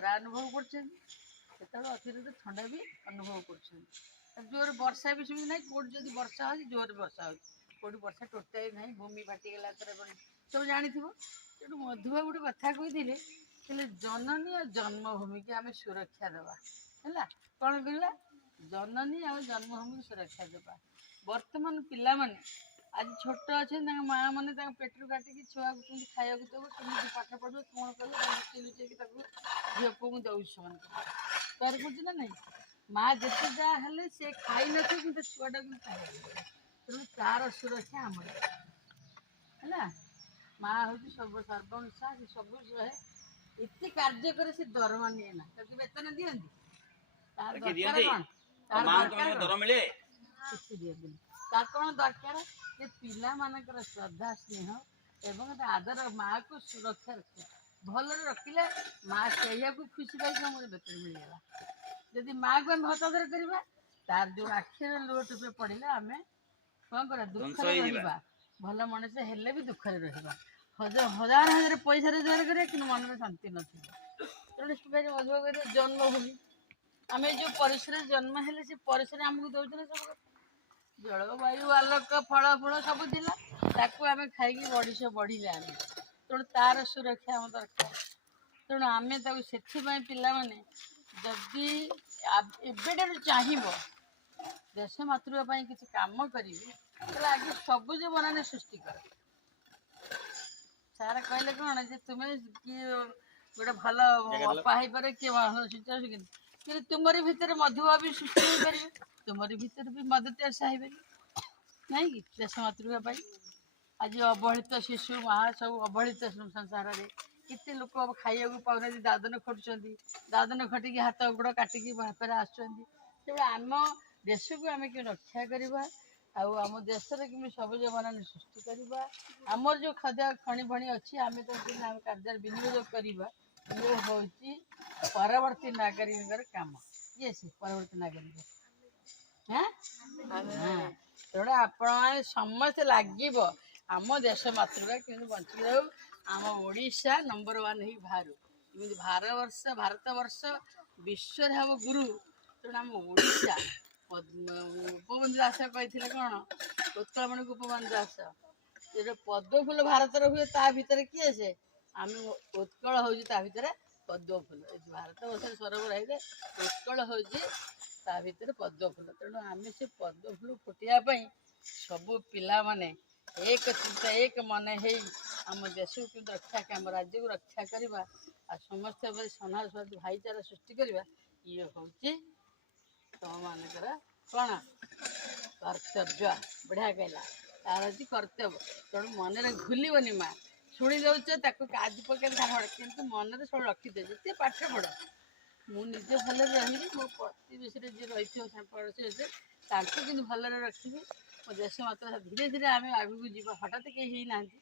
ଖରା ଅନୁଭବ କରୁଛନ୍ତି, କେତେବେଳେ ଅତିରିକ୍ତ ଥଣ୍ଡା ବି ଅନୁଭବ କରୁଛନ୍ତି। ଜୋର ବର୍ଷା ବି ସେମିତି ନାହିଁ, କେଉଁଠି ଯଦି ବର୍ଷା ହେଉଛି ଜୋରରେ ବର୍ଷା ହେଉଛି, କେଉଁଠି ବର୍ଷା ଟୋଟାଲି ନାହିଁ, ଭୂମି ଫାଟିଗଲା ସବୁ ଜାଣିଥିବ। ତେଣୁ ମଧୁବାବୁ ଗୋଟେ କଥା କହିଥିଲେ, ହେଲେ ଜନନୀ ଆଉ ଜନ୍ମଭୂମିକି ଆମେ ସୁରକ୍ଷା ଦେବା। ହେଲା, କ'ଣ କରିବା? ଜନନୀ ଆଉ ଜନ୍ମଭୂମିକୁ ସୁରକ୍ଷା ଦେବା। ବର୍ତ୍ତମାନ ପିଲାମାନେ ଆଜି ଛୋଟ ଅଛନ୍ତି, ତାଙ୍କ ମାଆ ମାନେ ତାଙ୍କ ପେଟରୁ କାଟିକି ଛୁଆକୁ କେମିତି ଖାଇବାକୁ ଦେବ, କେମିତି ପାଠ ପଢ଼ିବ, କ'ଣ କରିବ, ଲୁଚେଇ ଲୁଚେଇକି ତାକୁ ଝିଅ ପୁଅକୁ ଦେଉଛି ସେମାନଙ୍କୁ। ତିଆରି କରୁଛି ନା ନାହିଁ? ମାଆ ଯେତେ ଯାହା ହେଲେ ସେ ଖାଇନଥିବ କିନ୍ତୁ ଛୁଆଟାକୁ ଖାଇବାକୁ ଦେବ। ତେଣୁ ତାର ସୁରକ୍ଷା ଆମର ହେଲା। ମା ହେଉଛି ସର୍ବଂସା, ସେ ସବୁ ସହେ, ଏତେ କାର୍ଯ୍ୟ કરે, ସେ ଦରମା ନିଏ ନା, ତାକୁ ବେତନ ଦିଅନ୍ତି? ତାର ଦରକାର କ'ଣ? ତାର ଦରକାର ମିଳେ କିଛି ଦିଅନ୍ତିନି। ତାର କ'ଣ ଦରକାର? ଯେ ପିଲାମାନଙ୍କର ଶ୍ରଦ୍ଧା ସ୍ନେହ ଏବଂ ଆଦର, ମାଆକୁ ସୁରକ୍ଷା ରଖିବା, ଭଲରେ ରଖିଲେ ମା ସେଇଆକୁ ଖୁସି ପାଇକି ଆମର ବେତନ ମିଳିଗଲା। ଯଦି ମାଆକୁ ଆମେ ହତାଦର କରିବା, ତାର ଯେଉଁ ଆଖିରେ ଲୁହ ଟୋପେ ପଡ଼ିଲେ ଆମେ କ'ଣ କରିବା? ଦୁଃଖରେ ରହିବା। ଭଲ ମଣିଷ ହେଲେ ବି ଦୁଃଖରେ ରହିବା। ହଜାର ହଜାର ପଇସା ରୋଜଗାର କରିବା କିନ୍ତୁ ମନରେ ଶାନ୍ତି ନଥିବ। ତେଣୁ ସେଥିପାଇଁ ମଧୁବାବୁ କହିଲେ ଜନ୍ମଭୂମି, ଆମେ ଯେଉଁ ପରିସରରେ ଜନ୍ମ ହେଲେ ସେ ପରିସରରେ ଆମକୁ ଦେଉଥିଲେ ସବୁ କଥା, ଜଳବାୟୁ, ଆଲୋକ, ଫଳ ଫଳ ସବୁ ଥିଲା, ତାକୁ ଆମେ ଖାଇକି ବଢ଼ିଲେ ଆମେ। ତେଣୁ ତାର ସୁରକ୍ଷା ଆମ ଦରକାର। ତେଣୁ ଆମେ ତାକୁ ସେଥିପାଇଁ ପିଲାମାନେ ଯଦି ଏବେଠାରୁ ଚାହିଁବ ଦେଶ ମାତୃକା ପାଇଁ କିଛି କାମ କରିବି, ତାହେଲେ ଆଗେ ସବୁଜ ବନାନୀ ସୃଷ୍ଟି କର। ସାର୍ କହିଲେ କ'ଣ ଯେ ତୁମେ କିଏ ଗୋଟେ ଭଲ ଅପା ହେଇପାରେ, କିଏ କିନ୍ତୁ ତୁମରି ଭିତରେ ମଧୁବାବୁ ବି ସୃଷ୍ଟି ହେଇପାରିବେ, ତୁମରି ଭିତରେ ବି ମଧୁତ୍ୟାଶା ହେଇପାରିବେ, ନାଇଁ କି? ଦେଶ ମାତୃକା ପାଇଁ ଆଜି ଅବହେଳିତ ଶିଶୁ, ମା ସବୁ ଅବହେଳିତ ସଂସାରରେ କେତେ ଲୋକ ଖାଇବାକୁ ପାଉନାହାନ୍ତି, ଦାଦନ ଖଟୁଛନ୍ତି, ଦାଦନ ଖଟିକି ହାତ ଗୋଡ଼ କାଟିକି ବାହାପରେ ଆସୁଛନ୍ତି। ତେଣୁ ଆମ ଦେଶକୁ ଆମେ କେମିତି ରକ୍ଷା କରିବା, ଆଉ ଆମ ଦେଶରେ କେମିତି ସବୁଜ ବନାନୀ ସୃଷ୍ଟି କରିବା, ଆମର ଯେଉଁ ଖାଦ୍ୟ ଖଣି ଭଣି ଅଛି ଆମେ ତ ଆମେ କାର୍ଯ୍ୟରେ ବିନିଯୋଗ କରିବା। ଇଏ ହେଉଛି ପରବର୍ତ୍ତୀ ନାଗରିକଙ୍କର କାମ। କିଏ ସେ ପରବର୍ତ୍ତୀ ନାଗରିକ? ତେଣୁ ଆପଣମାନେ ସମସ୍ତେ ଲାଗିବ ଆମ ଦେଶ ମାତୃକା କେମିତି ବଞ୍ଚିକି ରହୁ, ଆମ ଓଡ଼ିଶା ନମ୍ବର 1 ହେଇ ବାହାରୁ, ଯେମିତି ଭାରତବର୍ଷ ବିଶ୍ୱରେ ହେବ ଗୁରୁ। ତେଣୁ ଆମ ଓଡ଼ିଶା, ଗୋପବନ୍ଧୁ ଦାସ କହିଥିଲେ କ'ଣ? ଉତ୍କଳମଣି ଗୋପବନ୍ଧୁ ଦାସ, ଯେଟା ପଦ୍ମ ଫୁଲ ଭାରତରେ ହୁଏ ତା ଭିତରେ କିଏ ସେ? ଆମେ ଉତ୍କଳ ହେଉଛି ତା ଭିତରେ ପଦ୍ମ ଫୁଲ। ଭାରତ ବର୍ଷରେ ସରୋବର ହେଇଲେ ଉତ୍କଳ ହେଉଛି ତା ଭିତରେ ପଦ୍ମ ଫୁଲ। ତେଣୁ ଆମେ ସେ ପଦ୍ମ ଫୁଲ ଫୁଟିବା ପାଇଁ ସବୁ ପିଲାମାନେ ଏକ ମନେ ହେଇ ଆମ ଦେଶକୁ କିନ୍ତୁ ରକ୍ଷା, ଆମ ରାଜ୍ୟକୁ ରକ୍ଷା କରିବା, ଆଉ ସମସ୍ତେ ସମାଜ ଭାଇଚାରା ସୃଷ୍ଟି କରିବା, ଇଏ ହେଉଛି ତମମାନଙ୍କର କ'ଣ କର୍ତ୍ତବ୍ୟ। ବଢ଼ିଆ କହିଲା, ତାର ହେଉଛି କର୍ତ୍ତବ୍ୟ। ତେଣୁ ମନରେ ଭୁଲିବନି ମା, ଶୁଣି ଦେଉଛ ତାକୁ ଆଜି ପକେଇଲେ ତାର, କିନ୍ତୁ ମନରେ ସବୁ ରଖିଦେବ। ଯେତେ ପାଠ ପଢ଼, ମୁଁ ନିଜେ ଭଲରେ ରହିବି, ମୋ ପ୍ରତିବେଶୀରେ ଯିଏ ରହିଥିବ ପଡ଼ୋଶୀ ତାଙ୍କୁ କିନ୍ତୁ ଭଲରେ ରଖିବି। ମୋ ଦେଶ ମାତ୍ର ଧୀରେ ଧୀରେ ଆମେ ଆଗକୁ ଯିବା, ହଠାତ୍ କେହି ହେଇନାହାନ୍ତି।